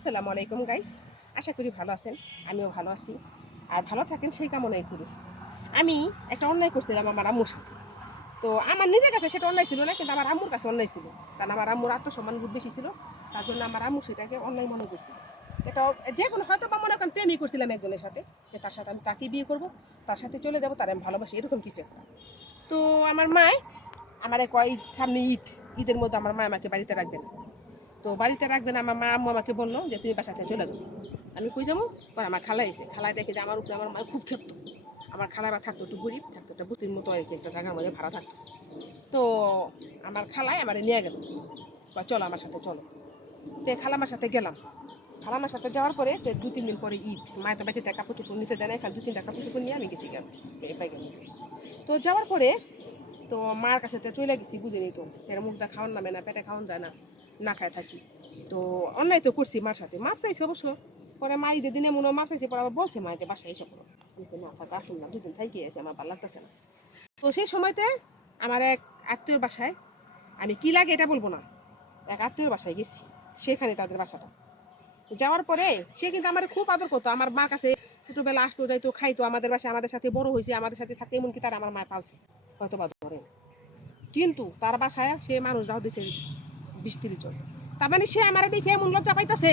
আসসালামু আলাইকুম গাইস, আশা করি ভালো আছেন। আমিও ভালো আছি, আর ভালো থাকেন সেই কামনাই করি। আমি একটা অন্যায় করছিলাম আমার আম্মুর সাথে। তো আমার নিজের কাছে সেটা অন্যায় ছিল না, কিন্তু আমার আম্মুর কাছে অন্যায় ছিল। কারণ আমার আম্মুর আত্মসম্মান খুব বেশি ছিল, তার জন্য আমার আম্মু সেটাকে অন্যায় মনে করছিল। এটা যে কোনো হয়তো বা মনে করেন প্রেমই করছিলাম একজনের সাথে, যে তার সাথে আমি তাকে বিয়ে করব, তার সাথে চলে যাবো, তার আমি ভালোবাসি, এরকম কিছু একটা। তো আমার মায় আমার কয় সামনে ঈদের মধ্যে আমার মা আমাকে বাড়িতে রাখবেন। তো বাড়িতে রাখবেন, আমার মা আম্মু আমাকে বললো যে তুমি বাসা থেকে চলে যাও। আমি কই যাবো? পর আমার খালা এসে খালায় দেখে যে আমার উপরে আমার মা খুব খেপতো। আমার খালারা থাকতো একটু গরিব, থাকতো একটা বুতির মতো আর কি, একটা জায়গার মধ্যে ভাড়া থাকতো। তো আমার খালায় আমার নিয়ে গেল, বা চলো আমার সাথে চলো। তো খালামার সাথে গেলাম। খালামার সাথে যাওয়ার পরে তো 2-3 দিন পরে ঈদ, মায়ের তো বাড়িতে কাপড় চোপড় নিতে দেয় না, খালি 2-3টা কাপড় চোপড় নিয়ে আমি গেছি গেলাম। তো যাওয়ার পরে তো মার কাছে তো চলে গেছি, বুঝে নিত এর মুখটা খাওয়ান নামে না, পেটে খাওয়ান যায় না, না খায় থাকি। তো অন্যায় তো করছি মার সাথে, মাপ চাইছি অবশ্য। পরে মা ঈদের দিনে মনে মাপ চাইছে, পরে আবার বলছে মা যে বাসায় এসে পড়ো। আমি না থাকা আসুন না, 2 দিন থাকি আছে, আমার ভালো লাগতেছে না। তো সেই সময়তে আমার এক আত্মীয়র বাসায়, আমি কি লাগে এটা বলবো না, এক আত্মীয়র বাসায় গেছি। সেখানে তাদের বাসাটা যাওয়ার পরে সে কিন্তু আমার খুব আদর করতো। আমার মার কাছে ছোটবেলা আসতো, যাইতো, খাইতো আমাদের বাসায়, আমাদের সাথে বড় হয়েছে, আমাদের সাথে থাকতে, এমনকি তার আমার মায় পালছে হয়তো বা ধরেন। কিন্তু তার বাসায় সে মানুষ দাও দিছে 20-30 জন। তার মানে সে আমার দেখে এমন লজ্জা পাইতেছে,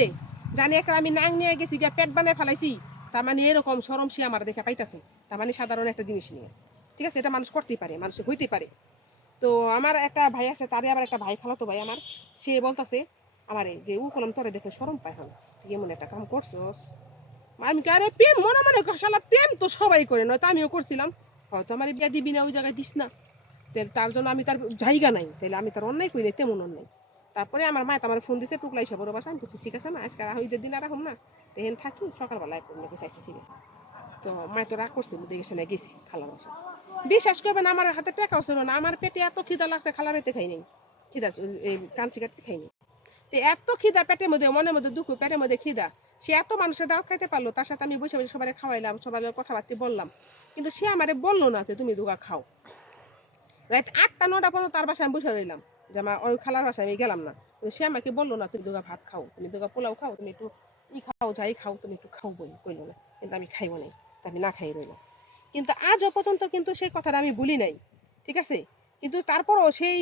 জানি একটা আমি নাং নিয়ে গেছি গিয়ে পেট বানিয়ে ফেলাইছি, তার মানে এরকম সরম সে আমার দেখে পাইতেছে। তার মানে সাধারণ একটা জিনিস নিয়ে, ঠিক আছে, এটা মানুষ করতেই পারে, মানুষের হইতে পারে। তো আমার একটা ভাই আছে, তারই আবার একটা ভাই, খালাতো ভাই আমার, সে বলতেছে আমারে যে ও কলম তোরে দেখে সরম পায় হন, তুই এমন একটা কাম করছস। আমি কি আরে প্রেম মনে মনে শালা প্রেম তো সবাই করে, নয়তো আমিও করছিলাম, হয়তো আমার বিয়া দিবি না, ওই জায়গায় দিস না, তার জন্য আমি তার জায়গা নাই, তাহলে আমি তার অন্যায় করি না, তেমন অন্যায়। তারপরে আমার মা আমার ফোন দিছে, টুকলা হিসাবে বড় বাসা, আমি বলছি ঠিক আছে না, আজকে ঈদের দিন আর এখন না, তেহেন থাকি, সকালবেলায় চাইছে ঠিক আছে। তো মা তো রাগ করছিল, দেখে শুনে গেছি খালার বাসা। বিশ্বাস করবেন আমার হাতে টাকাও ছিল না, আমার পেটে এত খিদা লাগছে, খালার বাড়িতে খাই নাই, খিদা এই কাঞ্চি কাটছি খাইনি। তো এত খিদা পেটের মধ্যে, মনের মধ্যে দুঃখ, পেটের মধ্যে খিদা, সে এত মানুষের দাওয়াত খাইতে পারলো, তার সাথে আমি বসে বসে সবাই খাওয়াইলাম, সবাই কথাবার্তা বললাম, কিন্তু সে আমারে বললো না যে তুমি দুগা খাও। রাত 8টা-9টা পর্যন্ত তার বাসায় আমি বসে রইলাম, যে আমার ওই খালার বাসায় আমি গেলাম না। সে আমাকে বললো না তুমি দুগা ভাত খাও, তুমি দুগা পোলাও খাও, তুমি একটু খাও, যাই খাও, তুমি একটু খাও, কইলো না, কিন্তু আমি খাইব নাই, আমি না খাই রইলাম। কিন্তু আজও পর্যন্ত কিন্তু সেই কথাটা আমি ভুলি নাই, ঠিক আছে। কিন্তু তারপরও সেই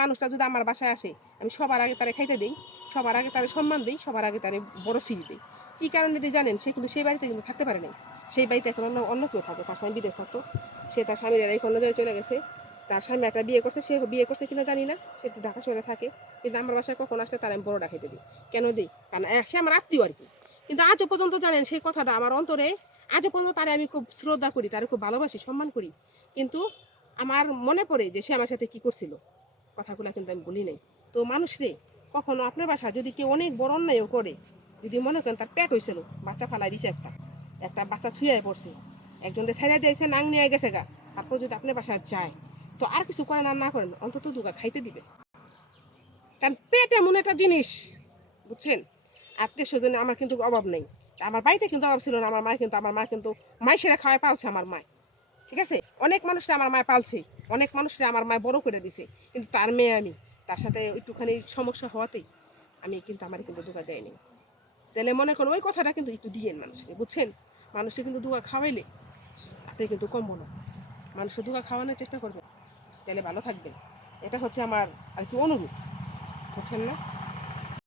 মানুষটা যদি আমার বাসায় আসে, আমি সবার আগে তারে খাইতে দিই, সবার আগে তারে সম্মান দিই, সবার আগে তারে বড় ফিস দিই। কী কারণে দিই জানেন? সে কিন্তু সেই বাড়িতে কিন্তু থাকতে পারে নাই, সেই বাড়িতে এখন অন্য কেউ থাকে, তার স্বামী বিদেশ থাকতো, সে তার স্বামীর এই অন্য জায়গায় চলে গেছে। তার স্বামী একটা বিয়ে করছে, সে বিয়ে করছে কিনা জানি না, সে একটু ঢাকা শহরে থাকে। কিন্তু আমার বাসায় কখন আসলে তার আমি বড় ডাকাইতে দিই, কেন দিই? কারণ সে আমার আত্মীয় আর কি। কিন্তু আজও পর্যন্ত জানেন সেই কথাটা আমার অন্তরে, আজও পর্যন্ত তারে আমি খুব শ্রদ্ধা করি, তারে খুব ভালোবাসি, সম্মান করি। কিন্তু আমার মনে পড়ে যে সে আমার সাথে কি করছিল, কথাগুলো কিন্তু আমি বলি নাই। তো মানুষ রে, কখনো আপনার বাসা যদি কেউ অনেক বড় অন্যায়ও করে, যদি মনে করেন তার পেট হয়েছিল, বাচ্চা ফালাই দিছে, একটা একটা বাচ্চা থুয়ে পড়ছে, একজনকে ছেড়ে দিয়েছে, নাং নিয়ে গেছে গা, তারপর যদি আপনার বাসায় যায়, তো আর কিছু করেন আর না করেন, অন্তত দুগা খাইতে দিবে। কারণ পেট এমন একটা জিনিস, বুঝছেন। আত্মীয় স্বজনে আমার কিন্তু অভাব নেই, আমার বাড়িতে কিন্তু অভাব ছিল না। আমার মা কিন্তু মাইসেরা খাওয়ায় পালছে আমার মা, ঠিক আছে। অনেক মানুষরা আমার মায় পালছে, অনেক মানুষরা আমার মায় বড় করে দিছে, কিন্তু তার মেয়ে আমি, তার সাথে একটুখানি সমস্যা হওয়াতেই আমি কিন্তু আমার কিন্তু দুগা দেয়নি। তাহলে মনে করুন ওই কথাটা কিন্তু একটু দিয়েন মানুষকে, বুঝছেন। মানুষে কিন্তু দুগা খাওয়াইলে আপনি কিন্তু কমবো না, মানুষের দুগা খাওয়ানোর চেষ্টা করবেন, তাহলে ভালো থাকবেন। এটা হচ্ছে আমার আর কি অনুরোধ, বুঝছেন না।